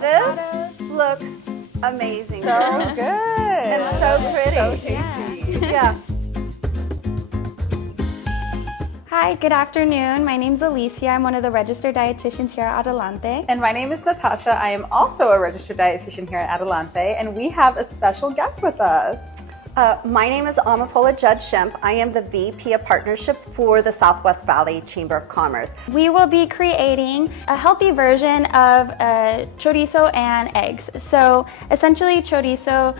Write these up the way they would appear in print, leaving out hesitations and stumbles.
This looks amazing. So good. And so pretty. So tasty. Yeah. Hi, good afternoon. My name's Alicia. I'm one of the registered dietitians here at Adelante. And my name is Natasha. I am also a registered dietitian here at Adelante, and we have a special guest with us. My name is Amapola Judd Shemp. I am the VP of Partnerships for the Southwest Valley Chamber of Commerce. We will be creating a healthy version of chorizo and eggs. So essentially chorizo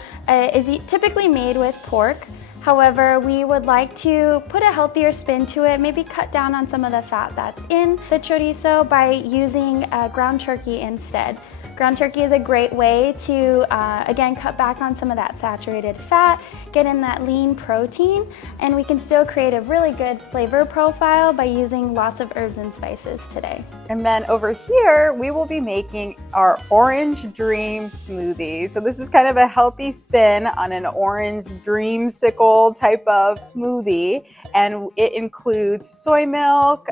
is typically made with pork. However, we would like to put a healthier spin to it, maybe cut down on some of the fat that's in the chorizo by using ground turkey instead. Ground turkey is a great way to, again, cut back on some of that saturated fat, get in that lean protein, and we can still create a really good flavor profile by using lots of herbs and spices today. And then over here, we will be making our orange dream smoothie. So this is kind of a healthy spin on an orange dreamsicle type of smoothie. And it includes soy milk,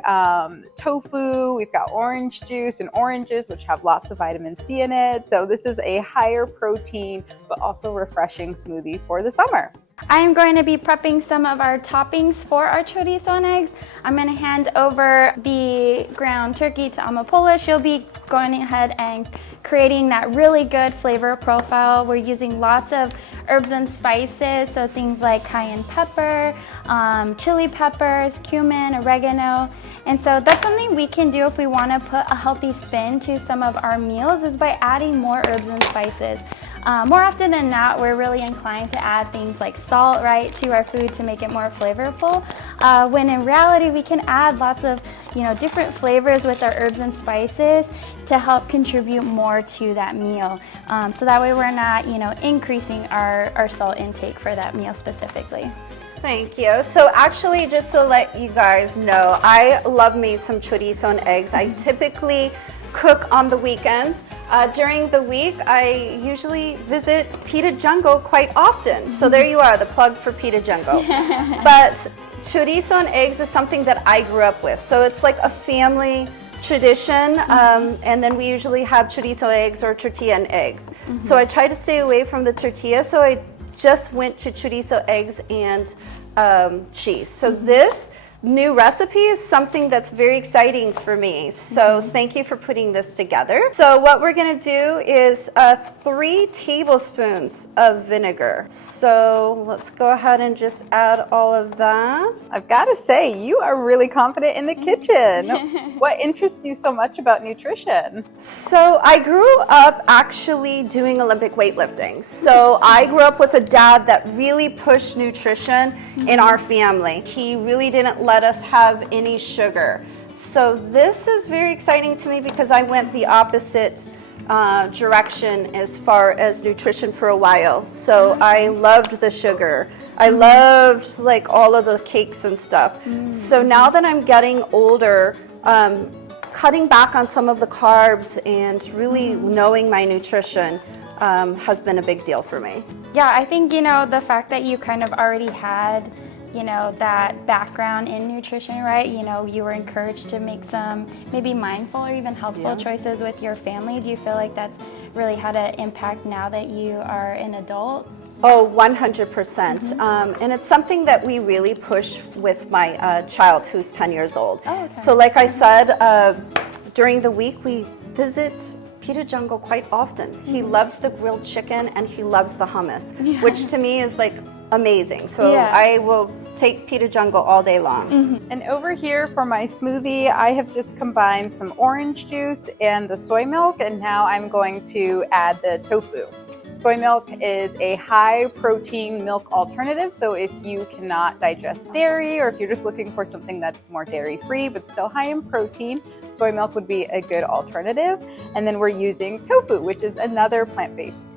tofu, we've got orange juice and oranges, which have lots of vitamin C in it. So this is a higher protein, but also refreshing smoothie for the summer. I am going to be prepping some of our toppings for our chorizo and eggs. I'm going to hand over the ground turkey to Amapola. She'll be going ahead and creating that really good flavor profile. We're using lots of herbs and spices, so things like cayenne pepper, chili peppers, cumin, oregano. And so that's something we can do if we want to put a healthy spin to some of our meals, is by adding more herbs and spices. More often than not, we're really inclined to add things like salt, right, to our food to make it more flavorful. When in reality, we can add lots of, different flavors with our herbs and spices to help contribute more to that meal. So that way we're not, increasing our salt intake for that meal specifically. Thank you. So actually, just to let you guys know, I love me some chorizo and eggs. I typically cook on the weekends. During the week, I usually visit Pita Jungle quite often. So there you are, the plug for Pita Jungle. But chorizo and eggs is something that I grew up with. So it's like a family tradition. And then we usually have chorizo eggs or tortilla and eggs. So I try to stay away from the tortilla. So I just went to chorizo eggs and cheese. So this new recipe is something that's very exciting for me. So thank you for putting this together. So what we're gonna do is 3 tablespoons of vinegar. So let's go ahead and just add all of that. I've got to say, you are really confident in the kitchen. What interests you so much about nutrition? So I grew up actually doing Olympic weightlifting. So I grew up with a dad that really pushed nutrition in our family. He really didn't let us have any sugar. So this is very exciting to me because I went the opposite direction as far as nutrition for a while. So I loved the sugar. I loved like all of the cakes and stuff. So now that I'm getting older, cutting back on some of the carbs and really knowing my nutrition has been a big deal for me. Yeah, I think, the fact that you kind of already had that background in nutrition, right? You were encouraged to make some maybe mindful or even helpful choices with your family. Do you feel like that's really had an impact now that you are an adult? Oh, 100%. And it's something that we really push with my child who's 10 years old. Oh, okay. So like I said, during the week we visit Pita Jungle quite often. He loves the grilled chicken and he loves the hummus, which to me is like amazing. So I will take Pita Jungle all day long. And over here for my smoothie, I have just combined some orange juice and the soy milk, and now I'm going to add the tofu. Soy milk is a high protein milk alternative, so if you cannot digest dairy or if you're just looking for something that's more dairy free but still high in protein, soy milk would be a good alternative. And then we're using tofu, which is another plant-based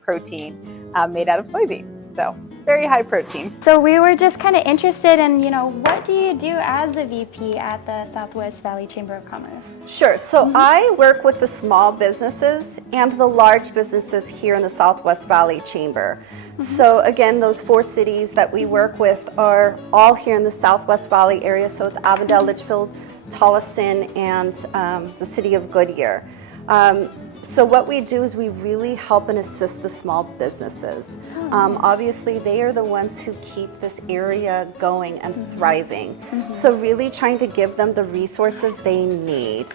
protein made out of soybeans. So very high protein. So we were just kind of interested in, what do you do as the VP at the Southwest Valley Chamber of Commerce? Sure. So I work with the small businesses and the large businesses here in the Southwest Valley Chamber. So again, those 4 cities that we work with are all here in the Southwest Valley area. So it's Avondale, Litchfield, Tolleson, and the city of Goodyear. So what we do is we really help and assist the small businesses. Obviously, they are the ones who keep this area going and thriving. So really trying to give them the resources they need.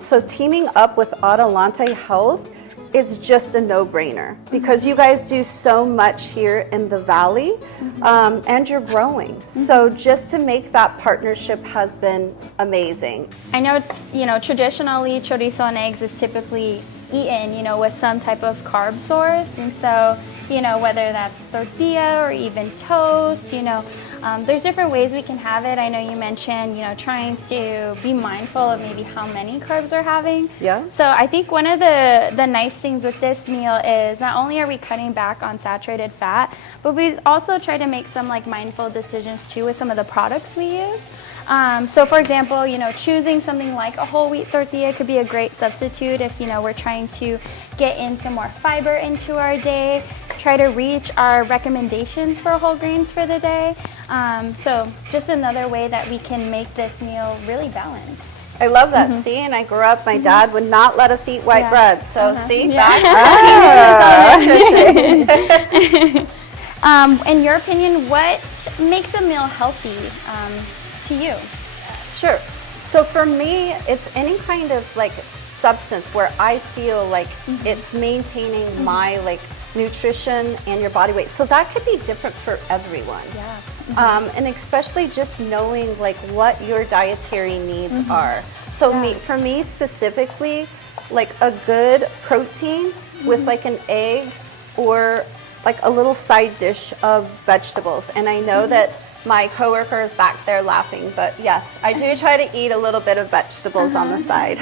So teaming up with Adelante Health, it's just a no-brainer because you guys do so much here in the Valley and you're growing. So just to make that partnership has been amazing. I know, traditionally chorizo and eggs is typically eaten, with some type of carb source. And so, whether that's tortilla or even toast, there's different ways we can have it. I know you mentioned, trying to be mindful of maybe how many carbs we're having. Yeah. So I think one of the nice things with this meal is not only are we cutting back on saturated fat, but we also try to make some mindful decisions too with some of the products we use. So for example, choosing something like a whole wheat tortilla could be a great substitute if, we're trying to get in some more fiber into our day, try to reach our recommendations for whole grains for the day. So just another way that we can make this meal really balanced. I love that. See, and I grew up, my dad would not let us eat white bread. So see, that's nutrition. In your opinion, what makes a meal healthy to you? Sure. So for me, it's any kind of substance where I feel like it's maintaining my nutrition and your body weight. So that could be different for everyone. Yeah. And especially just knowing what your dietary needs are. So for me specifically, a good protein with an egg or a little side dish of vegetables. And I know that my coworker is back there laughing, but yes, I do try to eat a little bit of vegetables on the side.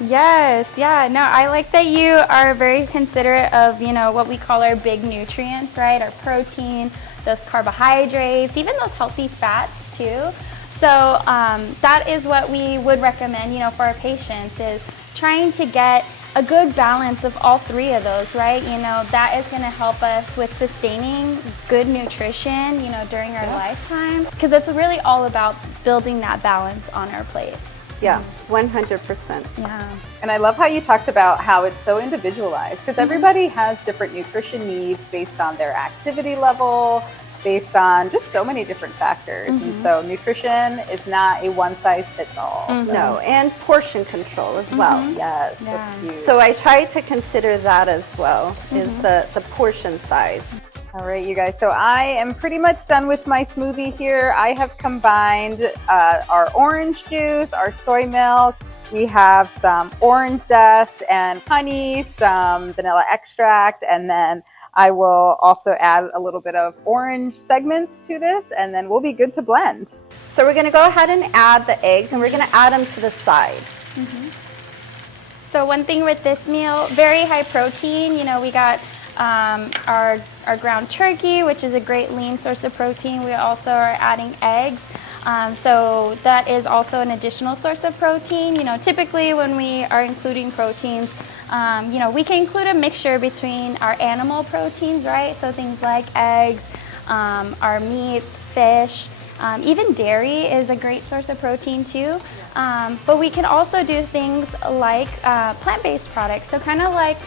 Yes, yeah, no, I like that you are very considerate of, what we call our big nutrients, right? Our protein, those carbohydrates, even those healthy fats too. So that is what we would recommend, for our patients is trying to get a good balance of all three of those, right? That is going to help us with sustaining good nutrition, during our lifetime, because it's really all about building that balance on our plate. Yeah, 100%. Yeah. And I love how you talked about how it's so individualized because everybody has different nutrition needs based on their activity level, based on just so many different factors. And so nutrition is not a one-size-fits-all. No, and portion control as well. Yes, that's huge. So I try to consider that as well, is the portion size. All right, you guys. So I am pretty much done with my smoothie here. I have combined our orange juice, our soy milk. We have some orange zest and honey, some vanilla extract, and then I will also add a little bit of orange segments to this, and then we'll be good to blend. So we're going to go ahead and add the eggs, and we're going to add them to the side. So one thing with this meal, very high protein. We got our ground turkey, which is a great lean source of protein. We also are adding eggs. So that is also an additional source of protein. Typically when we are including proteins, we can include a mixture between our animal proteins, right? So things like eggs, our meats, fish, even dairy is a great source of protein too. But we can also do things like plant-based products. So kind of like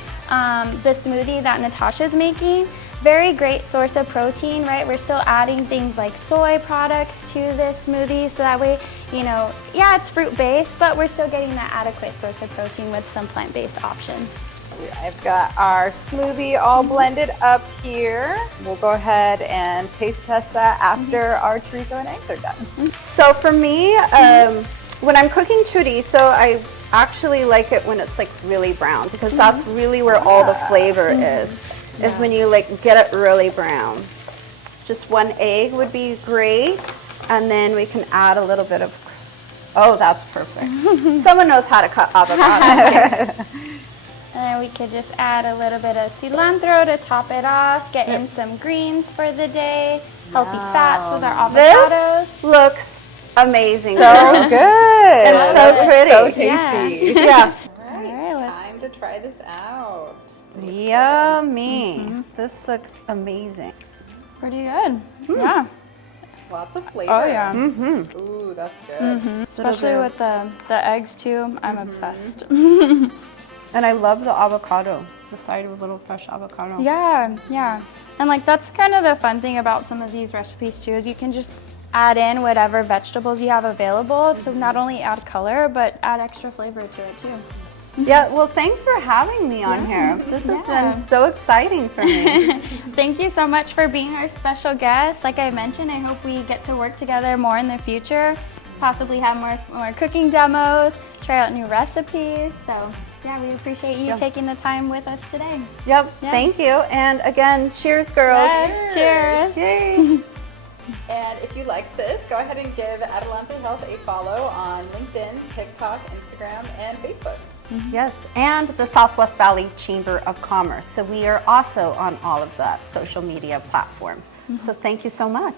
the smoothie that Natasha's making, very great source of protein, right? We're still adding things like soy products to this smoothie, so that way, it's fruit-based, but we're still getting that adequate source of protein with some plant-based options. I've got our smoothie all blended up here. We'll go ahead and taste test that after our chorizo and eggs are done. So for me, when I'm cooking chorizo, I actually like it when it's really brown because that's really where all the flavor is when you get it really brown. Just one egg would be great, and then we can add a little bit of, that's perfect. Someone knows how to cut avocado. And then we could just add a little bit of cilantro to top it off, get in some greens for the day, healthy fats with our avocados. This looks amazing. So good. And so pretty. So tasty. Yeah. All right, time to try this out. Yummy. This looks amazing. Pretty good. Yeah. Lots of flavor. Oh yeah. Ooh, that's good. Especially with the eggs too. I'm obsessed. And I love the avocado, the side of a little fresh avocado. Yeah, yeah. And like that's kind of the fun thing about some of these recipes too, is you can just add in whatever vegetables you have available to not only add color, but add extra flavor to it too. Yeah, well, thanks for having me on here. This has been so exciting for me. Thank you so much for being our special guest. Like I mentioned, I hope we get to work together more in the future, possibly have more cooking demos, try out new recipes. So yeah, we appreciate you taking the time with us today. Yep, thank you. And again, cheers, girls. Yes, cheers. Yay. And if you liked this, go ahead and give Adelante Health a follow on LinkedIn, TikTok, Instagram, and Facebook. Yes, and the Southwest Valley Chamber of Commerce. So we are also on all of the social media platforms. So thank you so much.